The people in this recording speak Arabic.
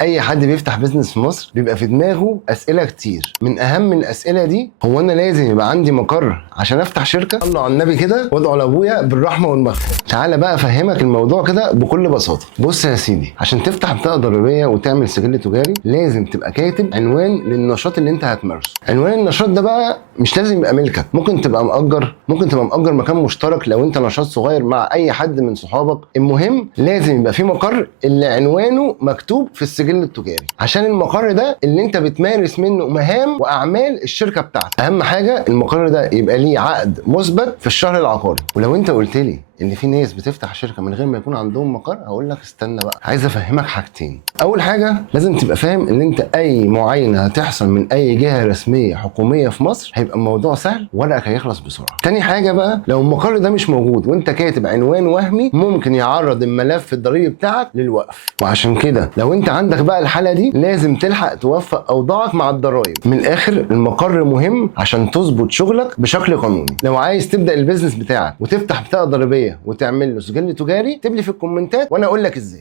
اي حد بيفتح بيزنس في مصر بيبقى في دماغه اسئله كتير. من اهم الاسئله دي، هو انا لازم يبقى عندي مقر عشان افتح شركه؟ صلوا على النبي كده وادعوا لابويا بالرحمه والمغفره. تعالى بقى افهمك الموضوع كده بكل بساطه. بص يا سيدي، عشان تفتح بطاقه ضريبيه وتعمل سجل تجاري لازم تبقى كاتب عنوان للنشاط اللي انت هتمارسه. عنوان النشاط ده بقى مش لازم يبقى ملكك، ممكن تبقى مأجر مكان مشترك لو انت نشاط صغير مع اي حد من صحابك. المهم لازم يبقى في مقر اللي عنوانه مكتوب في السجل التجاري، عشان المقر ده اللي انت بتمارس منه مهام واعمال الشركه بتاعتك. اهم حاجه المقر ده يبقى ليه عقد مثبت في الشهر العقاري. ولو انت قلت لي ان في ناس بتفتح شركه من غير ما يكون عندهم مقر، هقول لك استنى بقى، عايز افهمك حاجتين. اول حاجه لازم تبقى فاهم ان انت اي معاينه هتحصل من اي جهه رسميه حكوميه في مصر هيبقى الموضوع سهل، ورقك هيخلص بسرعه. تاني حاجه بقى، لو المقر ده مش موجود وانت كاتب عنوان وهمي، ممكن يعرض الملف الضريبي بتاعك للوقف. وعشان كده لو انت عندك بقى الحاله دي لازم تلحق توفق اوضاعك مع الضرايب. من الاخر المقر مهم عشان تظبط شغلك بشكل قانوني. لو عايز تبدا البيزنس بتاعك وتفتح بطاقه ضريبيه وتعمل له سجل تجاري، اكتب لي في الكومنتات وانا اقول لك ازاي.